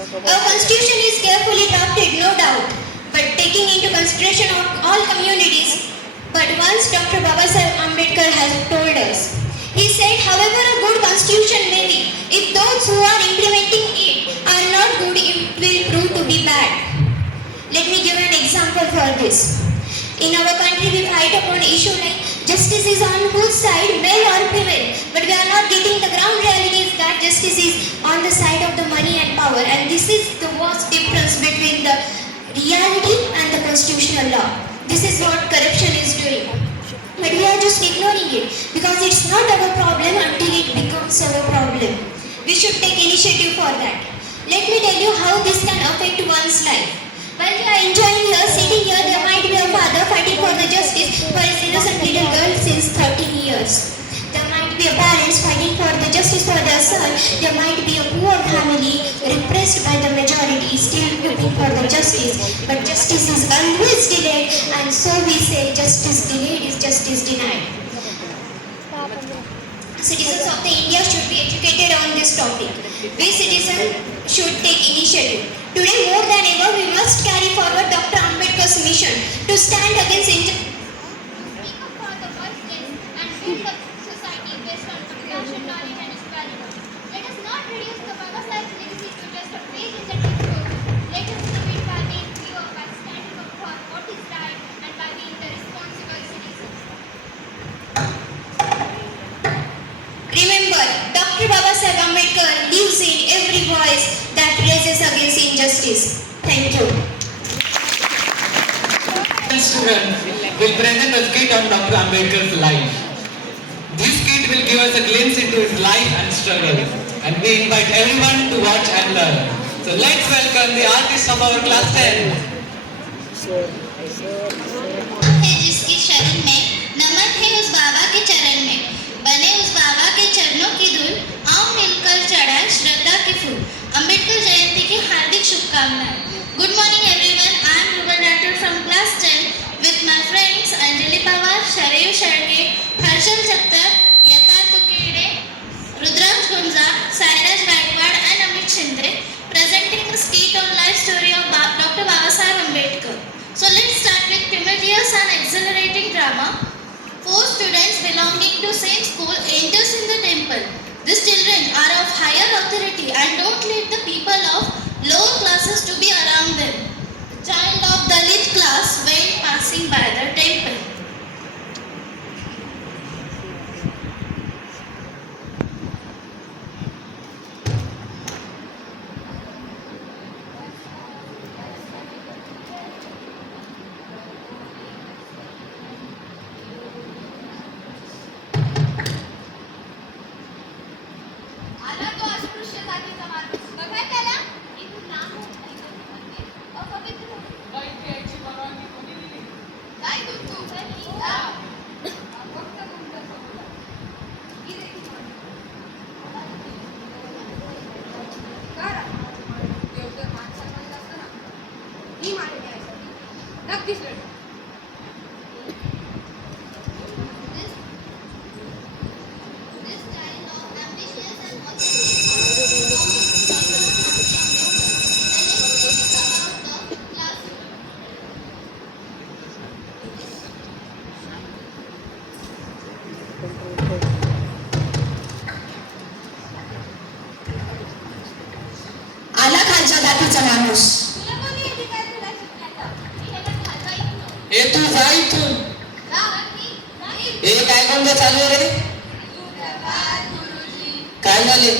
Our constitution is carefully drafted, no doubt, but taking into consideration of all communities. But once Dr. Ambedkar has told us, he said, however a good constitution may be, if those who are implementing it are not good, it will prove to be bad. Let me give an example for this. In our country, we fight upon issue like justice is on whose side, male or female, but we are not getting the ground reality is that justice is on the side of the money and power, and this is the vast difference between the reality and the constitutional law. This is what corruption is doing. But we are just ignoring it because it's not our problem until it becomes our problem. We should take initiative for that. Let me tell you how this can affect one's life. While you are enjoying here, sitting here, there might be a father fighting for the justice for his innocent little girl since 13 years. There might be a parents fighting for the justice for their son. There might be a poor family repressed by the majority still looking for the justice. But justice is always delayed, and so we say justice delayed is justice denied. Citizens of the India should be educated on this topic. We citizens should take initiative. Today more than ever we must carry forward Dr. Ambedkar's mission to stand against injustice, speak up for the voiceless, and build a society based on compassion, knowledge and equality. Let us not reduce the Baba Sahib's legacy to just a page in the textbook. Let us live it by being pure, by standing up for what is right, and by being the responsible citizens. Remember, Dr. Baba Sahib Ambedkar lives in every voice that raises against injustice. Thank you. Students will present a skit on Dr. Ambedkar's life. This skit will give us a glimpse into his life and struggle, and we invite everyone to watch and learn. So let's welcome the artist of our class 10. है जिसकी शरण में नमन है उस बाबा के चरण में, बने उस बाबा के चरणों की धूल, आओ मिलकर चढ़ाएं श्रद्धा के फूल। अंबेडकर जयंती की हार्दिक शुभकामनाएं। Good morning everyone. I am Dr. from class 10 with my friends Anjali Pawar, Sharayu Deshmukh, Harshal Chattar, Yata Tukide, Rudraksh Gunza, Sairaj Gaikwad and Amit Shinde presenting a skit on life story of Dr. Baba Sahib Ambedkar. So let's start with tumultuous and exhilarating drama. 4 students belonging to same school enters in the temple. These children are of higher authority and don't let the people of lower classes to be around them. The child of Dalit class went passing by the temple. ए तू जा इथून. ए काय कोणतं चालू आहे रे? काय झाले?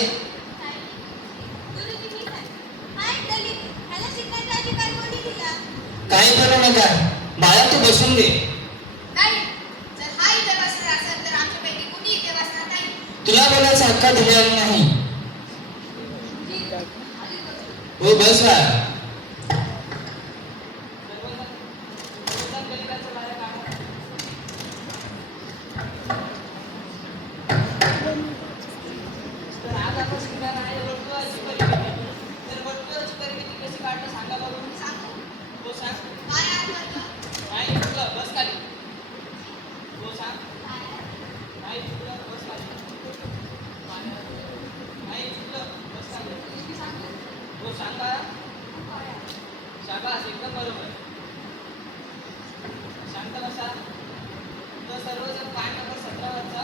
काही बोलू नका बाळा, तू बसून दे. तुला बोलायचा हक्क दिलेला नाही. हो बस बाळा. सांगा एकदम बरोबर. शांत बसा. तर सर्वजण पाठ नंबर 17 वरचा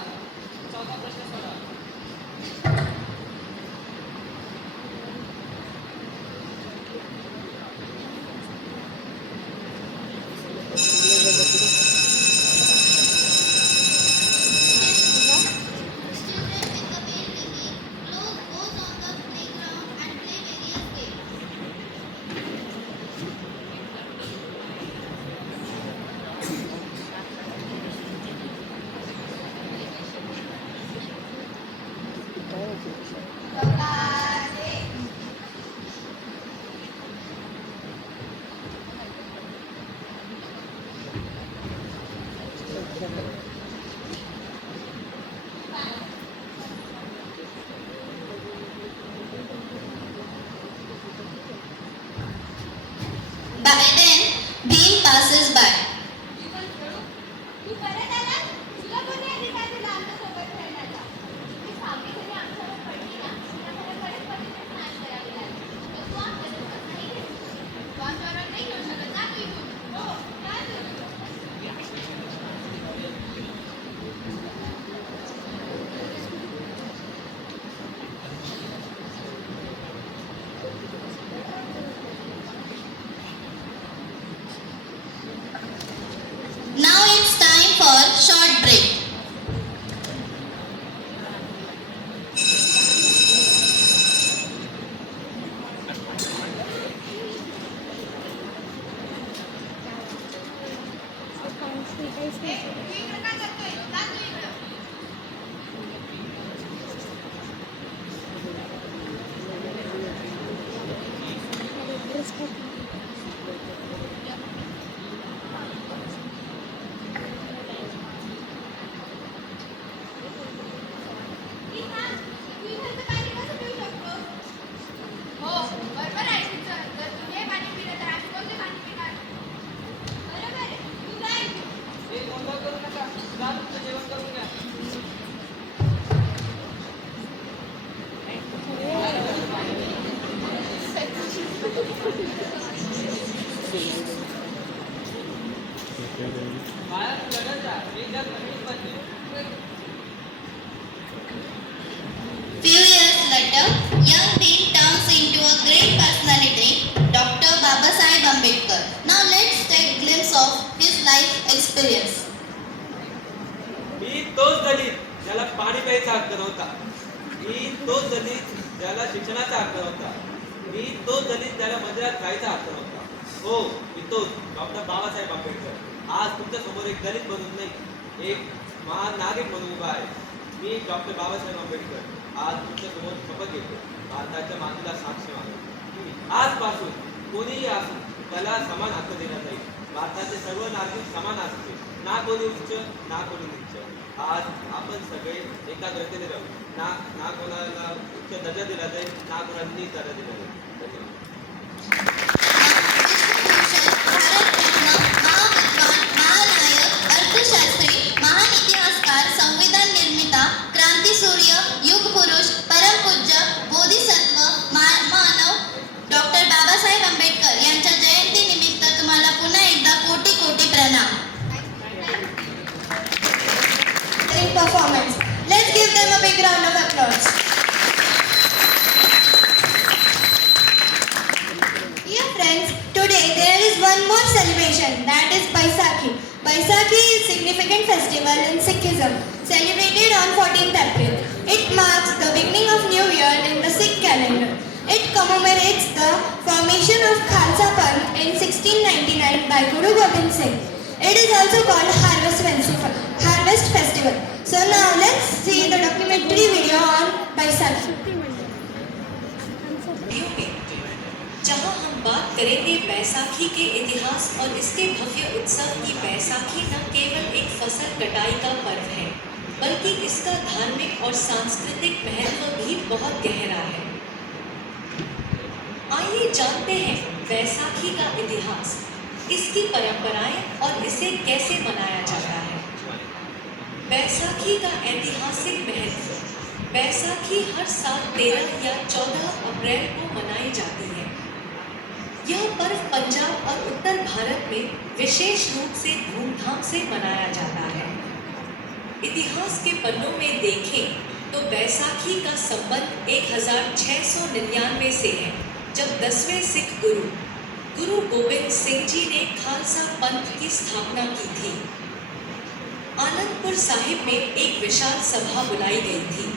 चौथा प्रश्न सोडवा. By then, Bean passes by. Now it's time for short break. Few years later, young Bean turns into a great personality, Dr. Babasaheb Ambedkar. Now let's take a glimpse of his life experience. मी तोच दलित ज्याला पाणी प्यायचा हक्क नव्हता. मी तोच दलित ज्याला शिक्षणाचा हक्क नव्हता. मी तोच दलित ज्याला मंदिरात जायचा हक्क नव्हता. हो, मी तोच डॉक्टर बाबासाहेब आंबेडकर. आज तुमच्या समोर एक दलित म्हणून नाही, एक महान नागरिक म्हणून उभा आहे. मी डॉक्टर बाबासाहेब आंबेडकर आज तुमच्या समोर शपथ घेतो. भारताच्या मातीला साक्ष मानतो. आजपासून कोणीही असो त्याला समान हक्क दिला जाईल. भारताचे सर्व नागरिक समान असतील, ना कोणी उच्च ना कोणी नीच. आज आपण सगळे एकाग्रतेने राहू. ना कोणाला उच्च दर्जा दिला जाईल, ना कोणाला नीच दर्जा दिला जाईल. धन्यवाद. महानायक, अर्थशास्त्री, महान इतिहासकार, संविधान निर्मिता, क्रांतिसूर्य, युग पुरुष, परमपूज्य, बोधिसत्व, मानव डॉक्टर बाबासाहेब आंबेडकर यांच्या जयंतीनिमित्त तुम्हाला पुन्हा एकदा कोटी कोटी प्रणाम. Performance. Let's give them a big round of applause. Dear friends, today there is one more celebration, that is Baisakhi. Baisakhi is a significant festival in Sikhism, celebrated on 14th April. It marks the beginning of New Year in the Sikh calendar. It commemorates the formation of Khalsa Panth in 1699 by Guru Gobind Singh. It is also called Harvest Festival. So now let's see the documentary video on Baisakhi. जहाँ हम बात करेंगे बैसाखी के इतिहास और इसके भव्य उत्सव की, बैसाखी न केवल एक फसल कटाई का पर्व है, बल्कि इसका धार्मिक और सांस्कृतिक महत्व भी बहुत गहरा है। आइए जानते हैं बैसाखी का इतिहास, इसकी परंपराएं और इसे कैसे मनाया जाता है। बैसाखी का ऐतिहासिक महत्व। बैसाखी हर साल 13 या 14 अप्रैल को मनाई जाती है। यह पर्व पंजाब और उत्तर भारत में विशेष रूप से धूमधाम से मनाया जाता है। इतिहास के पन्नों में देखें तो बैसाखी का संबंध 1699 से है, जब 10वें सिख गुरु गोबिंद सिंह जी ने खालसा पंथ की स्थापना की थी। आनंदपुर साहिब में एक विशाल सभा बुलाई गई थी,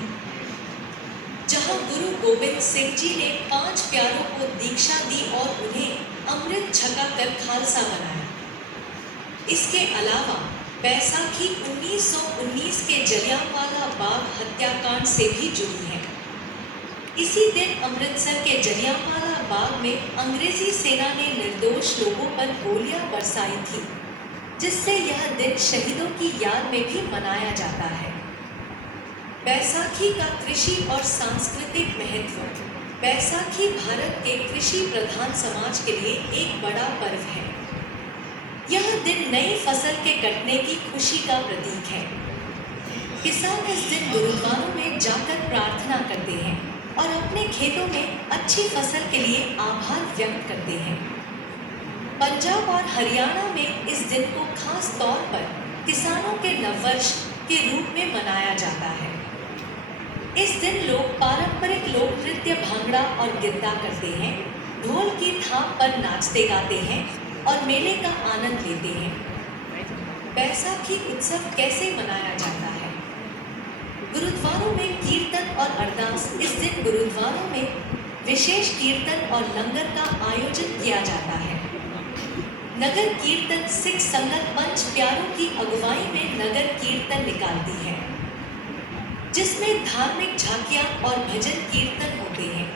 जहां गुरु गोबिंद सिंह जी ने 5 प्यारों को दीक्षा दी और उन्हें अमृत छकाकर खालसा बनाया। इसके अलावा बैसाखी 1919 के जलियांवाला बाग हत्याकांड से भी जुड़ी है। इसी दिन अमृतसर के जलियांवाला बाग में अंग्रेजी सेना ने निर्दोष लोगों पर गोलियां बरसाई थी, जिससे यह दिन शहीदों की याद में भी मनाया जाता है। बैसाखी का कृषि और सांस्कृतिक महत्व। बैसाखी भारत के कृषि प्रधान समाज के लिए एक बड़ा पर्व है। यह दिन नई फसल के कटने की खुशी का प्रतीक है। किसान इस दिन गुरुद्वारों में जाकर प्रार्थना करते हैं और अपने खेतों में अच्छी फसल के लिए आभार व्यक्त करते हैं। पंजाब और हरियाणा में इस दिन को खास तौर पर किसानों के नववर्ष के रूप में मनाया जाता है। इस दिन लोग पारंपरिक लोक नृत्य भांगड़ा और गिद्दा करते हैं, ढोल की थाप पर नाचते गाते हैं और मेले का आनंद लेते हैं। बैसाखी उत्सव कैसे मनाया जाता है? गुरुद्वारों में कीर्तन और अरदास। इस दिन गुरुद्वारों में विशेष कीर्तन और लंगर का आयोजन किया जाता है। नगर कीर्तन सिख संगत 5 प्यारों की अगुवाई में नगर कीर्तन निकालती है, जिसमें धार्मिक झांकियां और भजन कीर्तन होते हैं।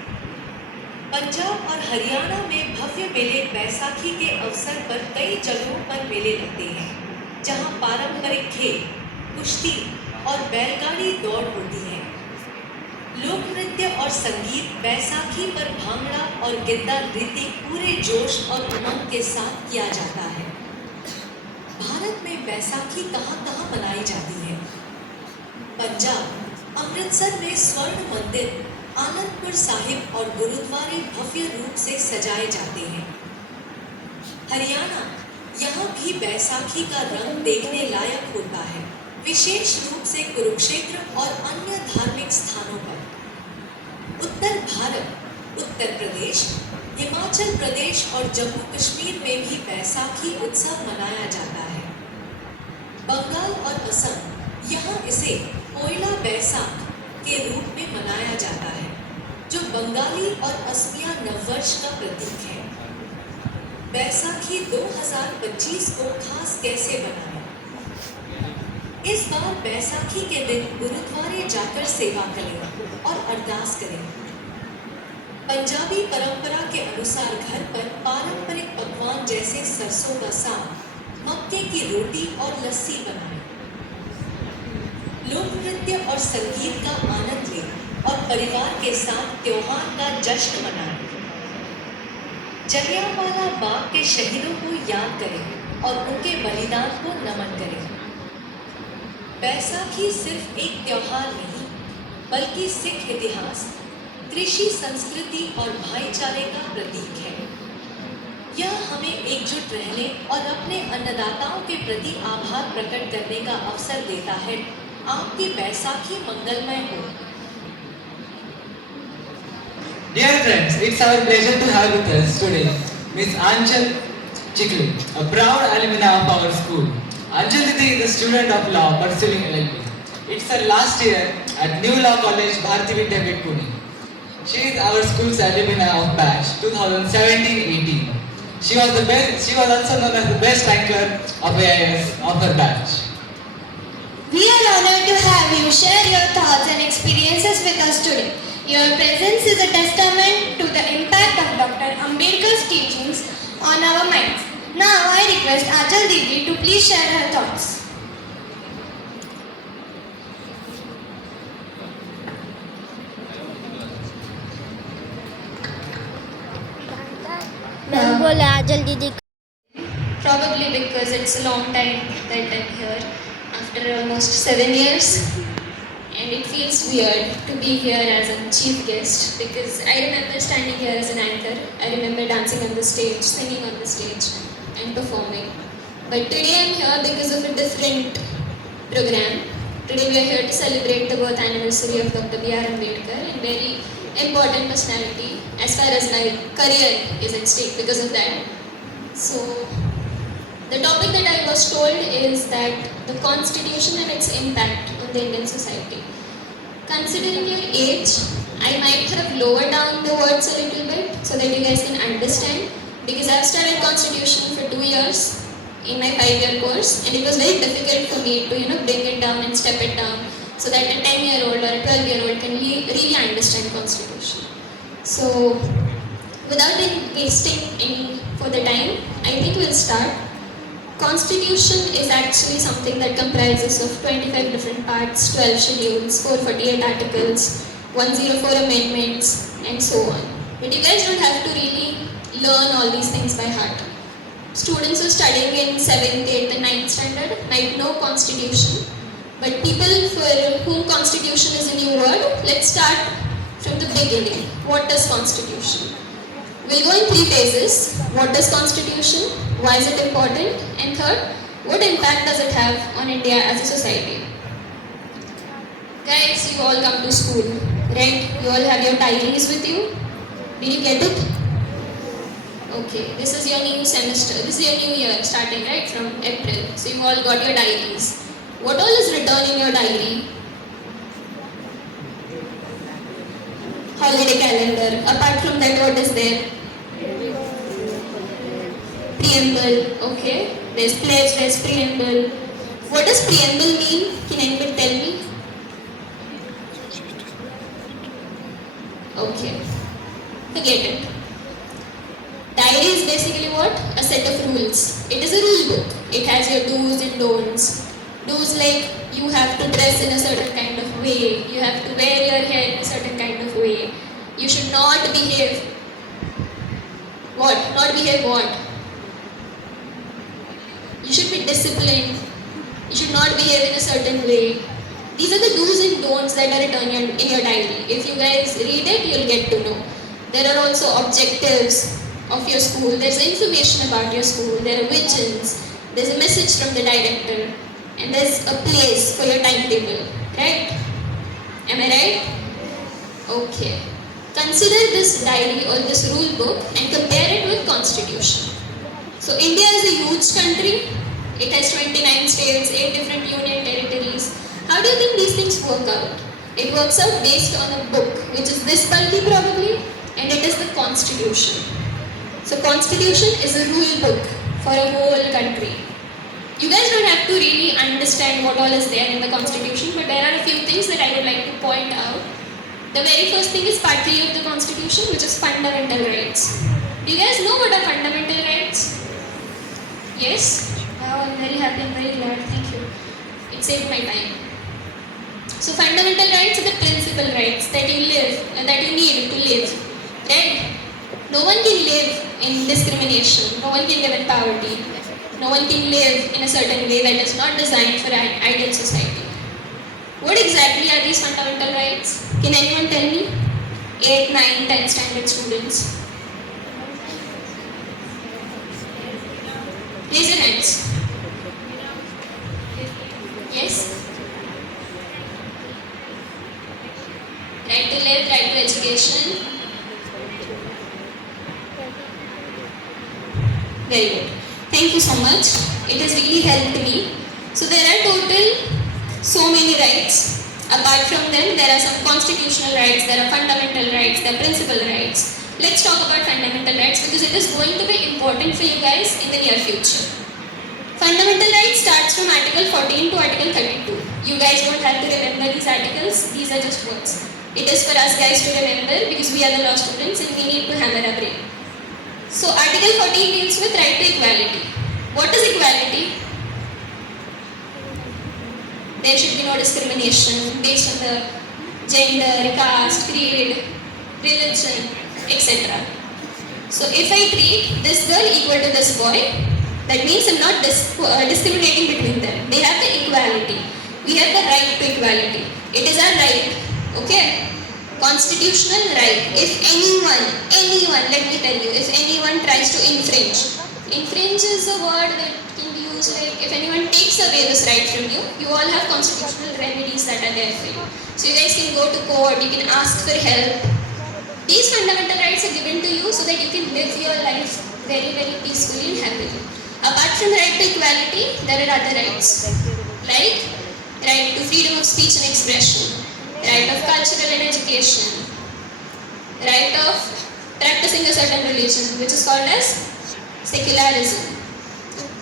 पंजाब और हरियाणा में भव्य मेले बैसाखी के अवसर पर कई जगहों पर मेले लगते हैं, जहां पारंपरिक खेल, कुश्ती और बैलगाड़ी दौड़ होती है। लोक नृत्य और संगीत। बैसाखी पर भांगड़ा और गिद्दा नृत्य पूरे जोश और उमंग के साथ किया जाता है। भारत में बैसाखी कहाँ मनाई जाती है? पंजाब, अमृतसर में स्वर्ण मंदिर, आनंदपुर साहिब और गुरुद्वारे भव्य रूप से सजाए जाते हैं। हरियाणा, यहाँ भी बैसाखी का रंग देखने लायक होता है, विशेष रूप से कुरुक्षेत्र और अन्य धार्मिक स्थानों पर। उत्तर भारत, उत्तर प्रदेश, हिमाचल प्रदेश और जम्मू कश्मीर में भी बैसाखी उत्सव मनाया जाता है। बंगाल और असम, यहाँ इसे पोइला बैसाख के रूप में मनाया जाता है, जो बंगाली और असमिया नववर्ष का प्रतीक है। बैसाखी 2025 को खास कैसे बनाएं? इस बार बैसाखी के दिन गुरुद्वारे जाकर सेवा करें और अरदास करें। पंजाबी परंपरा के अनुसार घर पर पारंपरिक पकवान जैसे सरसों का साग, मक्के की रोटी और लस्सी बनाएं। लोक नृत्य और संगीत का आनंद लें और परिवार के साथ त्योहार का जश्न मनाएं। जलियांवाला बाग के शहीदों को याद करें और उनके बलिदान को नमन करें। बैसाखी सिर्फ एक त्योहार नहीं, बल्कि सिख इतिहास, कृषि संस्कृति और भाईचारे का प्रतीक है। यह हमें एकजुट रहने और अपने अन्नदाताओं के प्रति आभार प्रकट करने का अवसर देता है। आपकी बैसाखी मंगलमय हो। Dear friends, it's our pleasure to have with us today Miss Anchal Chiklu, a proud alumna of our school. Anchal Didi is a student of law pursuing LLB. It's her last year at New Law College, Bharati Vidyapith, Pune. She is our school's alumna of batch 2017-18. She was also known as the best ranker of AIS of her batch. We are honored to have you share your thoughts and experiences with us today. Your presence is a testament to the impact of Dr. Ambedkar's teachings on our minds. Now I request Anchal Didi to please share her thoughts. Ma'am बोले आंचल दीदी। Probably because it's a long time that I'm here, after almost 7 years. and it feels weird to be here as a chief guest because I remember standing here as an anchor. I remember dancing on the stage, singing on the stage, and performing. But today I'm here because of a different program. Today we are here to celebrate the birth anniversary of Dr. B.R. Ambedkar, a very important personality as far as my career is at stake because of that. So, the topic that I was told is that the Constitution and its impact on the Indian society. Considering your age, I might have lowered down the words a little bit so that you guys can understand, because I've studied Constitution for 2 years in my 5-year course, and it was very difficult for me to bring it down and step it down so that a 10-year-old or a 12-year-old can really understand Constitution. So, without wasting any further time, I think we'll start. Constitution is actually something that comprises of 25 different parts, 12 schedules, 448 articles, 104 amendments, and so on. But you guys don't have to really learn all these things by heart. Students who are studying in 7th, 8th and 9th standard might know Constitution, but people for whom Constitution is a new word, let's start from the beginning. What is Constitution? We'll go in 3 phases. What is Constitution? Why is it important? And third, what impact does it have on India as a society? Guys, you all come to school, right? You all have your diaries with you. Did you get it? Okay, this is your new semester. This is your new year starting, right? From April. So you all got your diaries. What all is written in your diary? Holiday calendar. Apart from that, what is there? Preamble. Okay. There's pledge, there's preamble. What does preamble mean? Can anybody tell me? Okay. Forget it. Diary is basically what? A set of rules. It is a rule book. It has your do's and don'ts. Do's like you have to dress in a certain kind of way. You have to wear your hair in a certain kind of way. You should not behave. What? Not behave what? You should be disciplined. You should not behave in a certain way. These are the do's and don'ts that are written in your diary. If you guys read it, you'll get to know. There are also objectives of your school. There's information about your school. There are visions. There's a message from the director. And there's a place for your timetable. Right? Am I right? Okay. Consider this diary or this rule book and compare it with Constitution. So India is a huge country. It has 29 states, 8 different union territories. How do you think these things work out? It works out based on a book, which is this bulky probably, and it is the Constitution. So Constitution is a rule book for a whole country. You guys don't have to really understand what all is there in the Constitution, but there are a few things that I would like to point out. The very first thing is Part 3 of the Constitution, which is fundamental rights. Do you guys know what are fundamental rights? Yes? Wow, I'm very happy and very glad. Thank you. It saved my time. So fundamental rights are the principal rights that you need to live. Right? No one can live in discrimination. No one can live in poverty. No one can live in a certain way that is not designed for an ideal society. What exactly are these fundamental rights? Can anyone tell me? 8, 9, 10 standard students. Raise your hands. Yes? Right to live, right to education. Very good. Thank you so much. It has really helped me. So there are total so many rights. Apart from them, there are some constitutional rights, there are fundamental rights, there are principal rights. Let's talk about fundamental rights because it is going to be important for you guys in the near future. Fundamental rights starts from Article 14 to Article 32. You guys don't have to remember these articles, these are just words. It is for us guys to remember because we are the law students and we need to hammer our brain. So Article 14 deals with right to equality. What is equality? There should be no discrimination based on the gender, caste, creed, religion, etc. So if I treat this girl equal to this boy, that means I'm not discriminating between them. They have the equality. We have the right to equality. It is our right. Okay? Constitutional right. If anyone, let me tell you, if anyone tries to infringe is a word that can be used like if anyone takes away this right from you, you all have constitutional remedies that are there for you. So you guys can go to court, you can ask for help. These fundamental rights are given to you so that you can live your life very, very peacefully and happily. Apart from the right to equality, there are other rights like right to freedom of speech and expression, right of cultural and education, right of practicing a certain religion, which is called as secularism.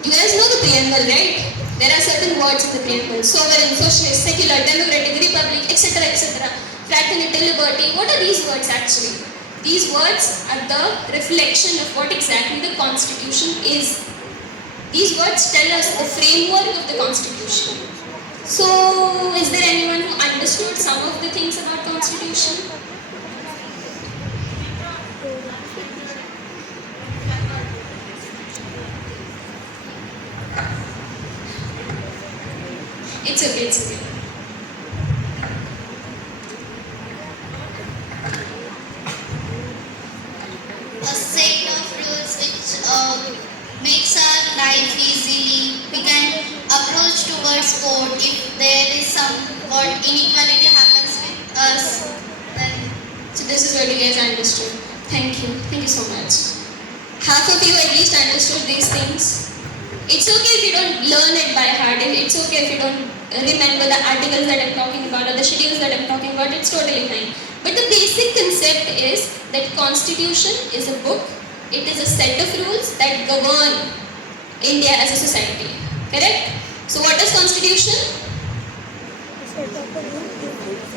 You guys know the preamble, right? There are certain words in the preamble: sovereign, socialist, secular, democratic, republic, etc., etc. Fraternity, liberty. What are these words actually? These words are the reflection of what exactly the Constitution is. These words tell us the framework of the Constitution. So, is there anyone who understood some of the things about Constitution? It's okay, it's okay. A set of rules which makes our life easily. We can approach towards court if there is some inequality happens with us. Then So this is what you guys understood. Thank you so much. Half of you at least understood these things. It's okay if you don't learn it by heart. It's okay if you don't remember the articles that I'm talking about or the schedules that I'm talking about. It's totally fine. But the basic concept is that Constitution is a book. It is a set of rules that govern India as a society. Correct? So what is Constitution?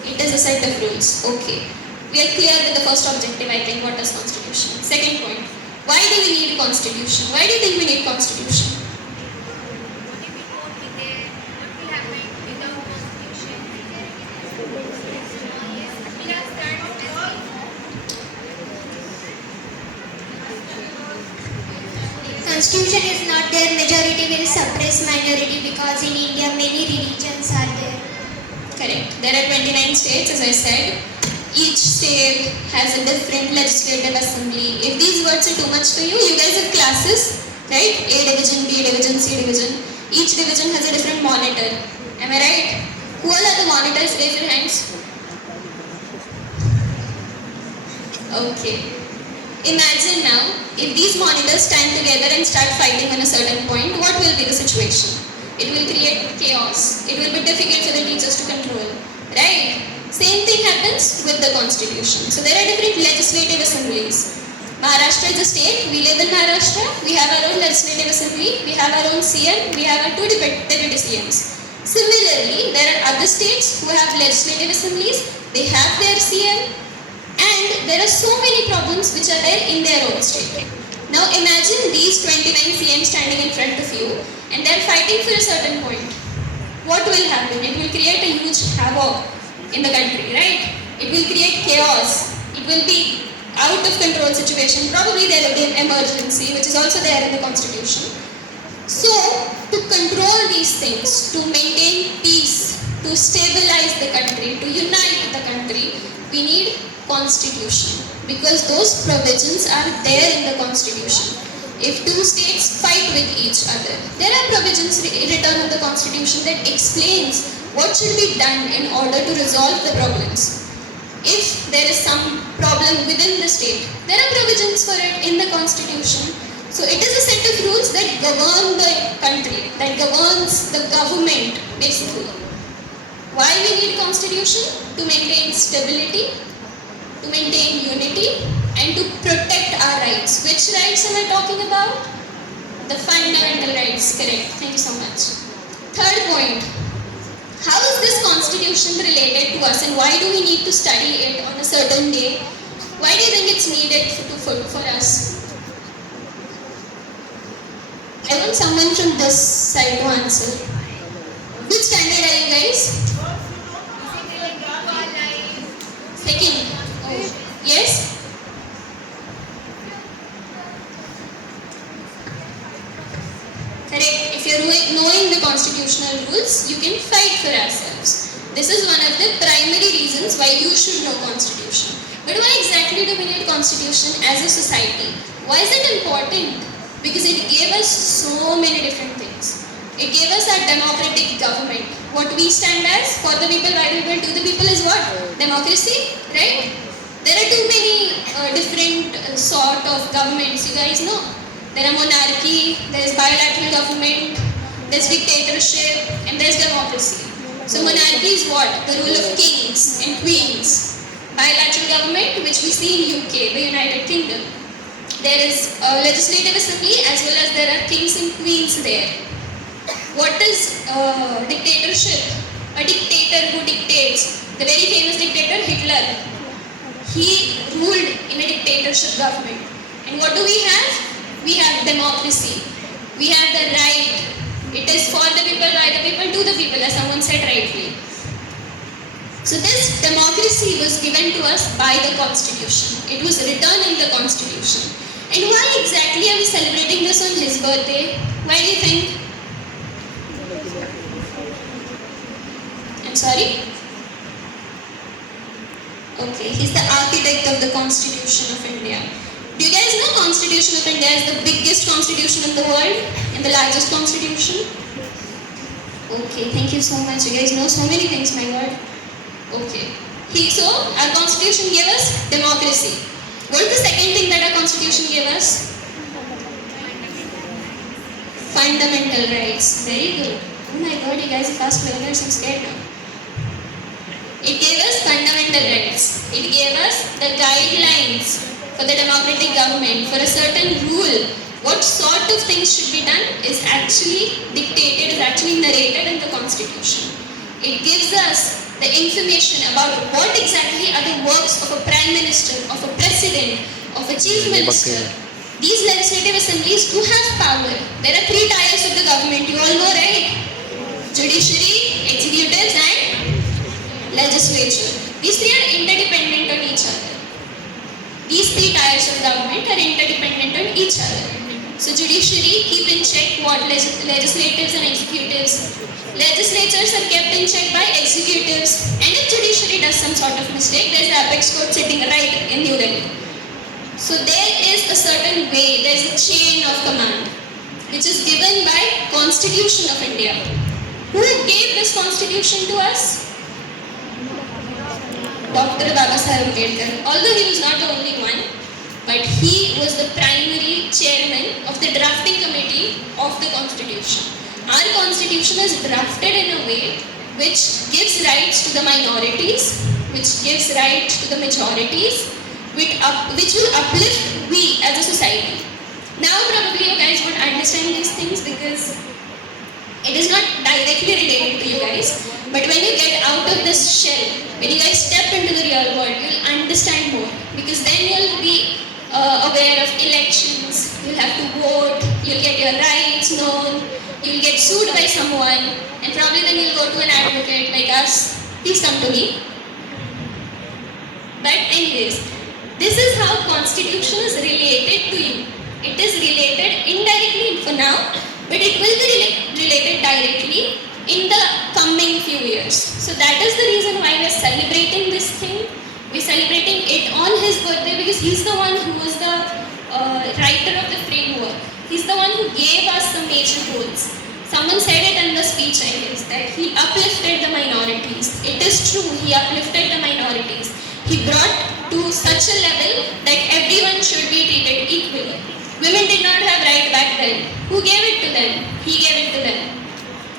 It is a set of rules. Okay. We are clear with the first objective, I think. What is Constitution? Second point. Why do we need Constitution? Why do you think we need Constitution? Constitution is not there, majority will suppress minority because in India many religions are there. Correct. There are 29 states, as I said. Each state has a different legislative assembly. If these words are too much for you, you guys have classes, right? A division, B division, C division. Each division has a different monitor. Am I right? Who all are the monitors? Raise your hands. Okay. Imagine now, if these monitors stand together and start fighting on a certain point, what will be the situation? It will create chaos. It will be difficult for the teachers to control. Right? Same thing happens with the Constitution. So there are different legislative assemblies. Maharashtra is a state. We live in Maharashtra. We have our own legislative assembly. We have our own CM. We have our two deputy CMs. Similarly, there are other states who have legislative assemblies. They have their CM. And there are so many problems which are there in their own state. Now imagine these 29 CMs standing in front of you and they are fighting for a certain point. What will happen? It will create a huge havoc in the country, right? It will create chaos. It will be out of control situation. Probably there will be an emergency, which is also there in the Constitution. So, to control these things, to maintain peace, to stabilize the country, to unite the country, we need Constitution, because those provisions are there in the Constitution. If two states fight with each other, there are provisions written in the Constitution that explains what should be done in order to resolve the problems. If there is some problem within the state, there are provisions for it in the Constitution. So it is a set of rules that govern the country, that governs the government basically. Why we need Constitution? To maintain stability, to maintain unity, and to protect our rights. Which rights am I talking about? The fundamental rights, correct. Thank you so much. Third point. How is this Constitution related to us and why do we need to study it on a certain day? Why do you think it's needed for us? I want someone from this side to answer. Which standard are you guys? Second. Oh. Yes? Correct. If you're knowing the constitutional rules, you can fight for ourselves. This is one of the primary reasons why you should know Constitution. But why exactly do we need Constitution as a society? Why is it important? Because it gave us so many different things. It gave us a democratic government. What we stand as, for the people, by the people, to the people is what? Democracy, right? There are too many different sort of governments, you guys know. There are monarchy, there is bilateral government, there is dictatorship, and there is democracy. So monarchy is what? The rule of kings and queens. Bilateral government, which we see in UK, the United Kingdom. There is a legislative assembly as well as there are kings and queens there. What is dictatorship? A dictator who dictates. The very famous dictator Hitler. He ruled in a dictatorship government. And what do we have? We have democracy. We have the right. It is for the people, by the people, to the people, as someone said rightly. So this democracy was given to us by the Constitution. It was written in the Constitution. And why exactly are we celebrating this on his birthday? Why do you think? I'm sorry? Okay, he's the architect of the Constitution of India. Do you guys know Constitution of India is the biggest constitution in the world and the largest constitution? Okay, thank you so much. You guys know so many things, my God. Okay. So, our Constitution gave us democracy. What is the second thing that our Constitution gave us? Fundamental rights. Very good. Oh my God, you guys are fast learners. I'm scared now. It gave us fundamental rights. It gave us the guidelines for the democratic government, for a certain rule. What sort of things should be done is actually dictated, is actually narrated in the Constitution. It gives us the information about what exactly are the works of a prime minister, of a president, of a chief minister. These legislative assemblies do have power. There are three tiers of the government, you all know, right? Judiciary, executives and legislature. These three are interdependent on each other. These three tiers of government are interdependent on each other. So judiciary keep in check what legislatives and executives. Legislatures are kept in check by executives, and if judiciary does some sort of mistake, there is the apex court sitting right in New Delhi. So there is a certain way, there is a chain of command which is given by Constitution of India. Who gave this Constitution to us? Dr. Ambedkar. Although he was not the only one, but he was the primary chairman of the drafting committee of the Constitution. Our Constitution is drafted in a way which gives rights to the minorities, which gives rights to the majorities, which will uplift we as a society. Now probably you guys would understand these things because it is not directly related to you guys, but when you get out of this shell, when you guys step into the real world, you'll understand more, because then you'll be aware of elections, you'll have to vote, you'll get your rights known, you'll get sued by someone, and probably then you'll go to an advocate like us. Please come to me. But anyways, this is how Constitution is related to you. It is related indirectly for now, but it will be related directly in the coming few years. So that is the reason why we are celebrating this thing. We are celebrating it on his birthday because he's the one who was the writer of the framework. He's the one who gave us the major goals. Someone said it in the speech, I guess, that he uplifted the minorities. It is true, he uplifted the minorities. He brought to such a level that everyone should be treated equally. Women did not have right back then. Who gave it to them? He gave it to them.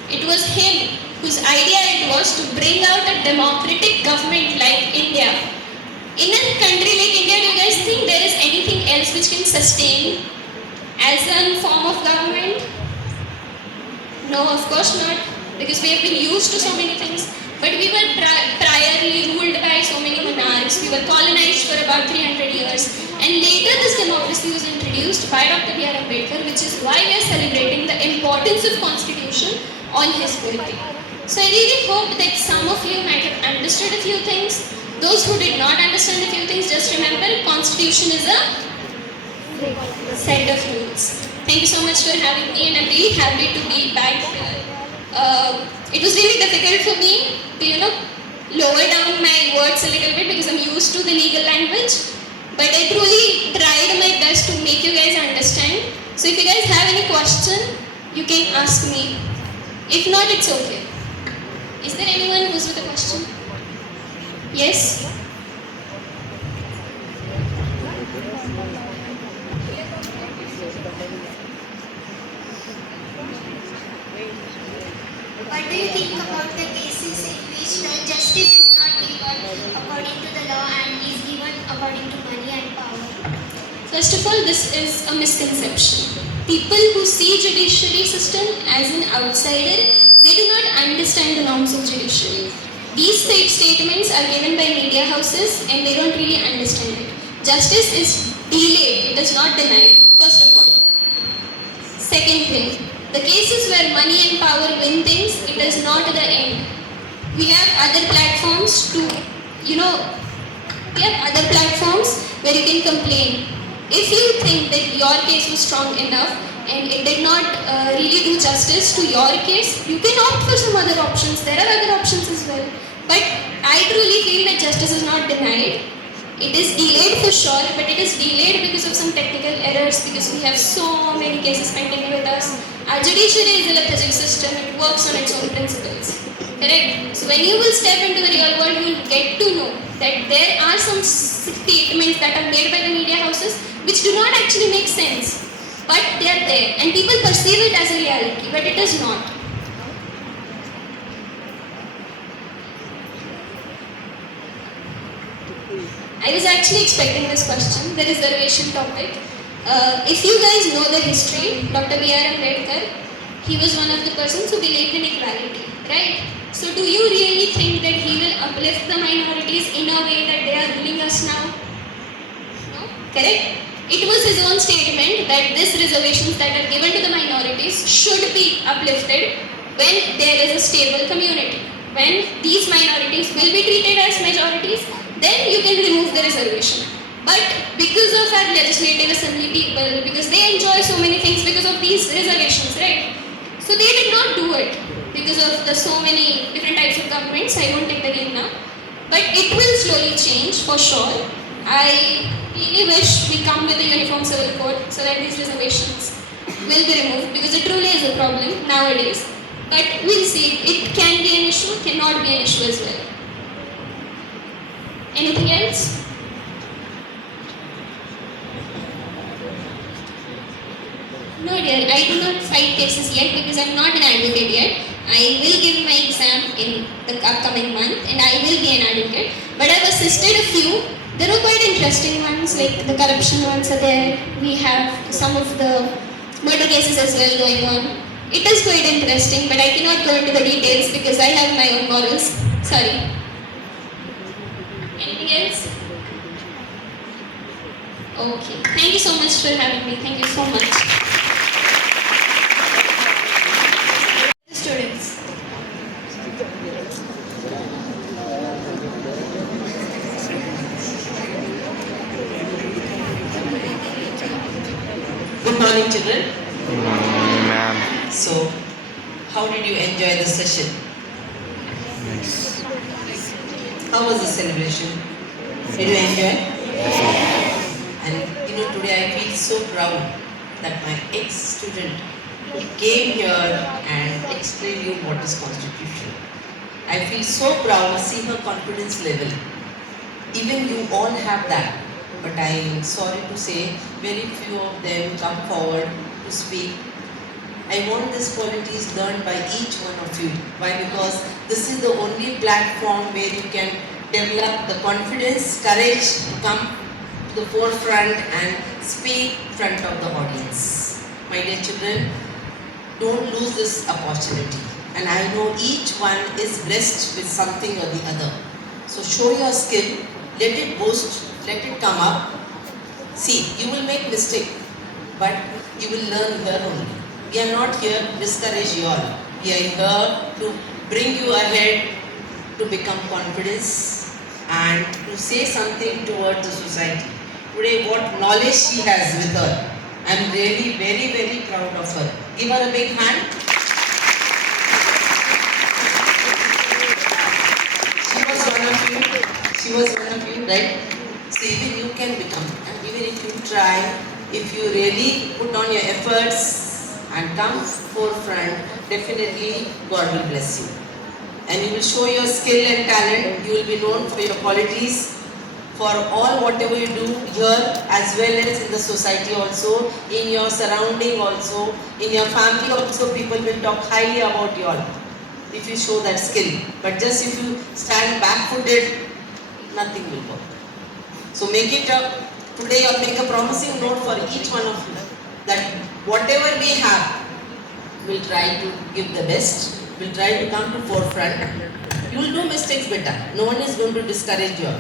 It was him whose idea it was to bring out a democratic government like India. In a country like India, do you guys think there is anything else which can sustain as a form of government? No, of course not, because we have been used to so many things. But we were priorly ruled by so many monarchs. We were colonized for about 300 years. And later this democracy was introduced by Dr. B.R. Ambedkar, which is why we are celebrating the importance of Constitution on his birthday. So I really hope that some of you might have understood a few things. Those who did not understand a few things, just remember, Constitution is a set of rules. Thank you so much for having me, and I'm really happy to be back here. It was really difficult for me to, lower down my words a little bit because I'm used to the legal language. But I truly tried my best to make you guys understand. So if you guys have any question, you can ask me. If not, it's okay. Is there anyone who's with a question? Yes? What do you think about the cases in which the justice is not given according to the law and is given according to money and power? First of all, this is a misconception. People who see judiciary system as an outsider, they do not understand the norms of judiciary. These statements are given by media houses and they don't really understand it. Justice is delayed, it is not denied, first of all. Second thing, the cases where money and power win things, it is not the end. We have other platforms where you can complain. If you think that your case was strong enough and it did not really do justice to your case, you can opt for some other options. There are other options as well. But I truly feel that justice is not denied. It is delayed for sure, but it is delayed because of some technical errors, because we have so many cases pending with us. Our judiciary is a lethargic system, it works on its own principles. Correct? So when you will step into the real world, you will get to know that there are some statements that are made by the media houses which do not actually make sense. But they are there and people perceive it as a reality, but it is not. I was actually expecting this question, the reservation topic. If you guys know the history, Dr. B.R. Ambedkar, he was one of the persons who believed in equality, right? So do you really think that he will uplift the minorities in a way that they are ruling us now? No? Correct? It was his own statement that these reservations that are given to the minorities should be uplifted when there is a stable community. When these minorities will be treated as majorities, then you can remove the reservation. But because of our legislative assembly people, because they enjoy so many things because of these reservations, right? So they did not do it because of the so many different types of governments. I won't take the name now. But it will slowly change for sure. I really wish we come with a uniform civil code so that these reservations will be removed, because it truly is a problem nowadays. But we'll see. It can be an issue, cannot be an issue as well. Anything else? No dear, I do not fight cases yet because I'm not an advocate yet. I will give my exam in the upcoming month and I will be an advocate. But I've assisted a few. There are quite interesting ones, like the corruption ones are there. We have some of the murder cases as well going on. It is quite interesting, but I cannot go into the details because I have my own morals. Sorry. Anything else? Okay. Thank you so much for having me. Thank you so much. Students. Good morning, children. Ma'am. So, how did you enjoy the session? Nice. How was the celebration? Did you enjoy? And today I feel so proud that my ex-student came here and explained you what is Constitution. I feel so proud to see her confidence level. Even you all have that, but I am sorry to say very few of them come forward to speak. I want these qualities learned by each one of you. Why? Because this is the only platform where you can develop the confidence, courage to come to the forefront and speak in front of the audience. My dear children, don't lose this opportunity. And I know each one is blessed with something or the other. So show your skill, let it boost, let it come up. See, you will make mistake, but you will learn here only. We are not here to discourage you all. We are here to bring you ahead, to become confidence and to say something towards the society. Today, what knowledge she has with her. I am really very, very proud of her. Give her a big hand. She was one of you, right? So even you can become, and even if you try, if you really put on your efforts and come forefront, definitely God will bless you. And you will show your skill and talent. You will be known for your qualities, for all whatever you do here as well as in the society also, in your surrounding also, in your family also. People will talk highly about you all if you show that skill. But just if you stand back-footed, nothing will work. So make it today, or make a promising note for each one of you that whatever we have, we'll try to give the best. We'll try to come to forefront. You will do mistakes better. No one is going to discourage you.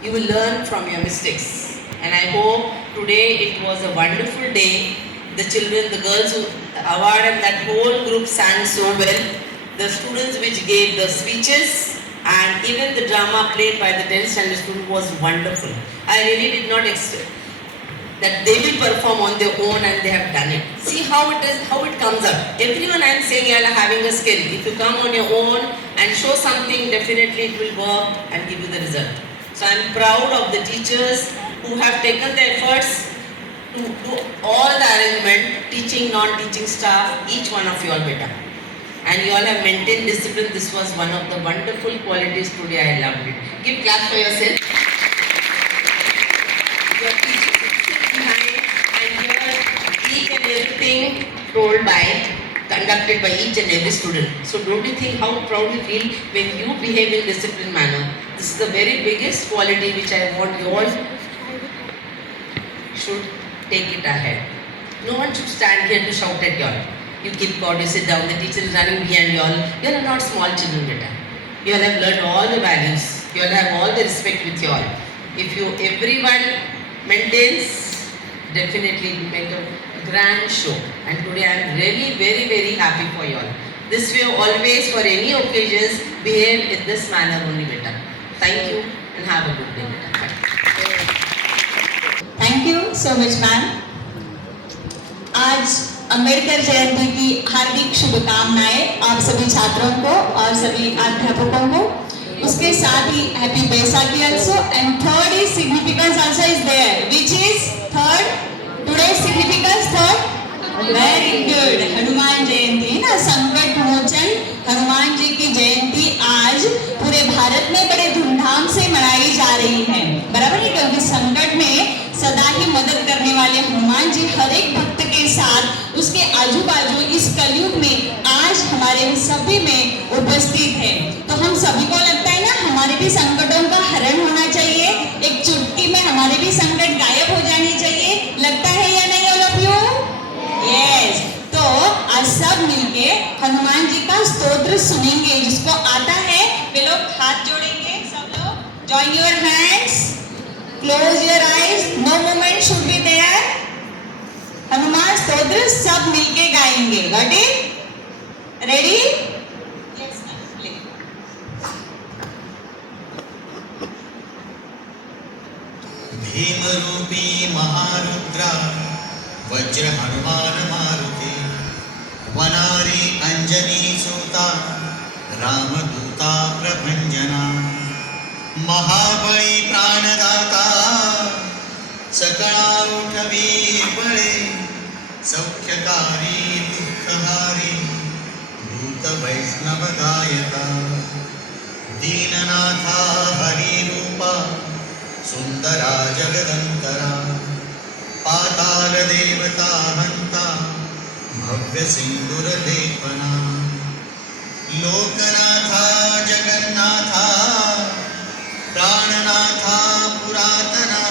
You will learn from your mistakes. And I hope today it was a wonderful day. The children, the girls who awarded, that whole group sang so well. The students which gave the speeches and even the drama played by the 10th standard student was wonderful. I really did not expect that they will perform on their own, and they have done it. See how it is, how it comes up. Everyone I am saying, you are having a skill. If you come on your own and show something, definitely it will work and give you the result. So I am proud of the teachers who have taken the efforts to do all the arrangement, teaching, non-teaching staff, each one of you all better. And you all have maintained discipline. This was one of the wonderful qualities today. I loved it. Give clap for yourself. Your teachers behind, and here each and everything conducted by each and every student. So don't you think how proud you feel when you behave in disciplined manner? This is the very biggest quality which I want you all should take it ahead. No one should stand here to shout at you all. You keep quiet, you sit down, the teacher is running behind you all. You are not small children, beta. You all have learned all the values. You all have all the respect with you all. If you everyone maintains, definitely you make a grand show. And today I am really very, very happy for you all. This way always for any occasions behave in this manner only, beta. Thank you and have a good day, beta. Thank you so much, ma'am. आज अम्बेडकर जयंती की हार्दिक शुभकामनाएं आप सभी छात्रों को और सभी अध्यापकों को. उसके साथ ही happy Baisakhi also, and third is significance also is there, which is third. Today's significance third. Very good. Hanuman Jayanti है ना, संकट मोचन हनुमान जी की जयंती आज पूरे भारत में बड़े धूमधाम से मनाई जा रही है. बराबर है, क्योंकि संकट में सदा ही मदद करने वाले हनुमान जी हर एक भक्त के साथ उसके आजू बाजू इस कलयुग में आज हमारे सभी में उपस्थित है. तो हम सभी को लगता है ना हमारे भी संकटों का हरण होना चाहिए, एक चुटकी में हमारे भी संकट गायब हो जानी चाहिए. लगता है या नहीं ऑल ऑफ यू? यस. तो आज सब मिलके हनुमान जी का स्तोत्र सुनेंगे. जिसको आता है वे लोग हाथ जोड़ेंगे. सब लोग join your hands, close your eyes, no movement should be there. Hanuman स्तोत्र सब मिलके गाएंगे. Got it? Ready? Yes, ma'am. Play. Bhim रूपी महारुद्रा वज्र हनुमान मारुति वनारी अंजनी सूता रामदूता प्रभंजना महाबळी प्राणदाता सकळा उठवी बळे सौख्यकारी दुःखहारी भूत वैष्णव गायका दीननाथा हरिरूपा सुंदरा जगदंतरा पाताल देवता हंता भव्य सिंदूर लेपना लोकनाथा जगन्नाथा प्राणनाथा पुरातना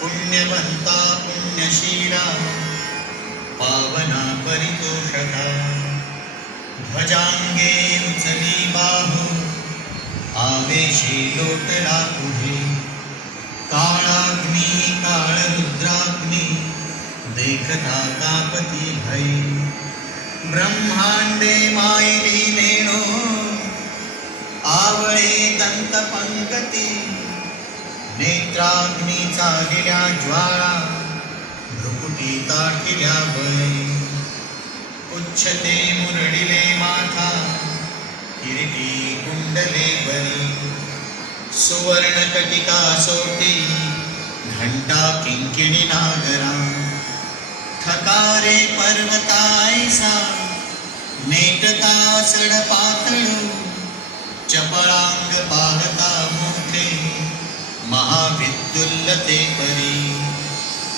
पुण्यवंता पुण्यशीला पावना परितोषका ध्वजांगे उचली बाहू आवेशी लोटला पुढे काळाग्नी काळरुद्राग्नी देखता तापती भय ब्रह्मांडे मायली नेणो आवळे दंत पंकती नेत्राग्नी चालिल्या ज्वाळा भ्रुकुटी ताटिल्या वय उच्छते मुरडिले माथा किरीटी कुंडले बरी सुवर्णकटिका सोटी घंटा किंकिणी नागरा थकारे पर्वतायसा नेटता सड पातळू चपळांग पाहता मोठे महाविद्युल्लते परी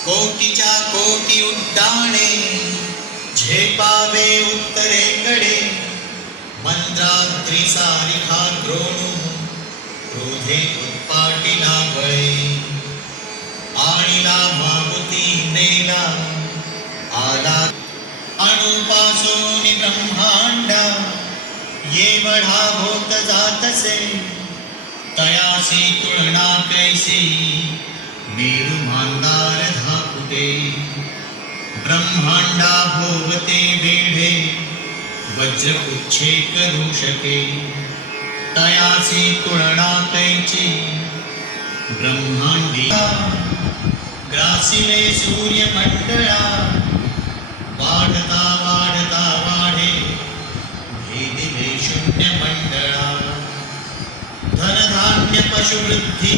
कोटीच्या कोटी उड्डाणे झेपावे उत्तरेकडे मंद्राद्री सारिखा द्रोणू क्रोधे उत्पाटिला बळे आणिला मागुती नेला आला अणुपासून ब्रह्मांड येवढा होत जातसे तयासी तुलना कैसी मेरु मांदार धाकुटे ब्रह्मांडा भोवते वेढे वज्र उच्छे करू शके तयासी तुलना कैची ब्रह्मांडी ग्रासिले सूर्यमंडळा वाढता वाढता वाढे भेदिले शून्य मंडळा धनधान्य पशुवृद्धी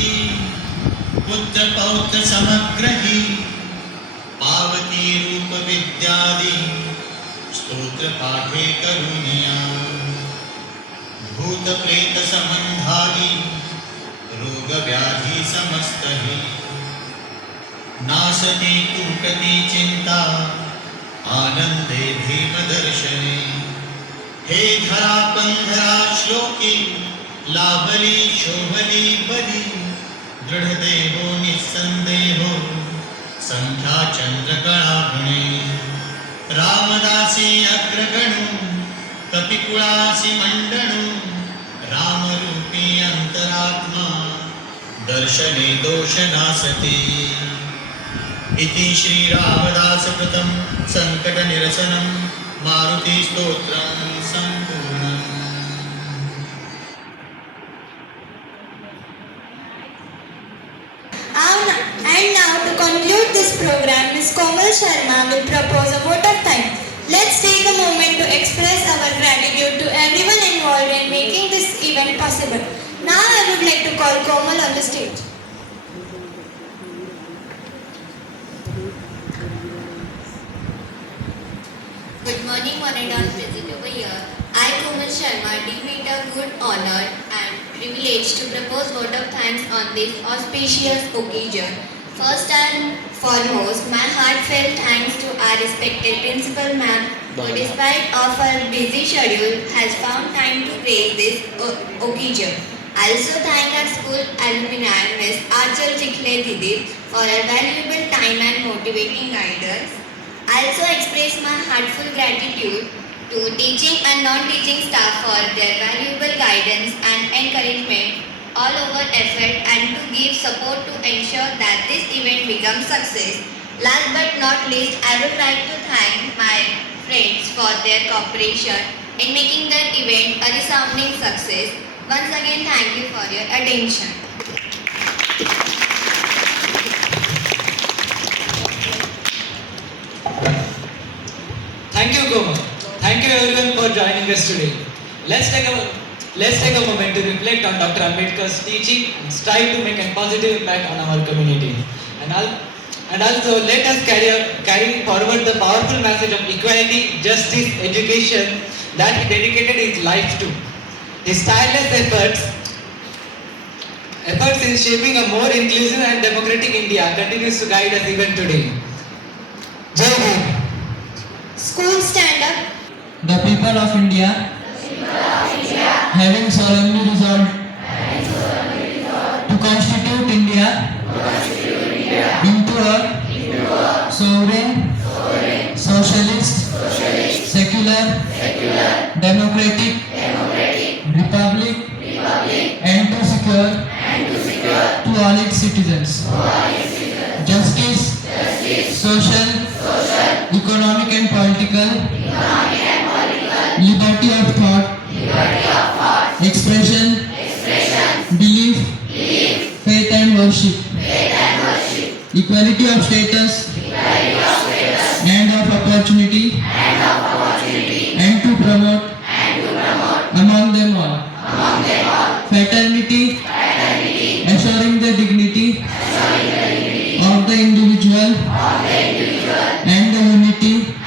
पुत्र पौत्र समग्रही पावती रूप विद्यादी स्तोत्र पाठे करुनिया भूत प्रेत संबंधादी रोग व्याधी समस्तही नासते तुटती चिंता आनंदे भीम दर्शने हे धरा पंधरा श्लोकी लाभली शोभली बली दृढदेहो निसंदेहो संख्या चंद्रकळा गुणे रामदासी अग्रगणू कपिकुळासी मंडणू रामरूपी अंतरात्मा दर्शने दोष नासती इति श्री रामदास कृतं संकट निरसनं मारुति स्तोत्रं संपूर्णम्. And now to conclude this program, Ms. Komal Sharma will propose a vote of thanks. Let's take a moment to express our gratitude to everyone involved in making this event possible. Now I would like to call Komal on the stage. Good morning, one and all present over here. I, Komal Sharma, deem it a good honor and privilege to propose vote of thanks on this auspicious occasion. First and foremost, my heartfelt thanks to our respected principal ma'am, who despite of her busy schedule has found time to grace this occasion. I also thank our school alumni, Ms. Achal Chikhle Didi, for her valuable time and motivating guidance. I also express my heartfelt gratitude to teaching and non-teaching staff for their valuable guidance and encouragement, all over effort, and to give support to ensure that this event becomes success. Last but not least, I would like to thank my friends for their cooperation in making the event a resounding success. Once again, thank you for your attention. Thank you, Komal. Thank you everyone for joining us today. Let's take a moment to reflect on Dr. Ambedkar's teaching and strive to make a positive impact on our community. And also let us carry forward the powerful message of equality, justice, education that he dedicated his life to. His tireless efforts in shaping a more inclusive and democratic India continues to guide us even today. Jai Hind. School stand up. The people of India, having solemnly resolved to constitute India into a sovereign, socialist, secular, democratic republic, and to secure to all its citizens justice, social, economic and political, liberty of thought, expression, belief, faith and worship, equality of status and of opportunity, and to promote among them all fraternity, the individual and the unity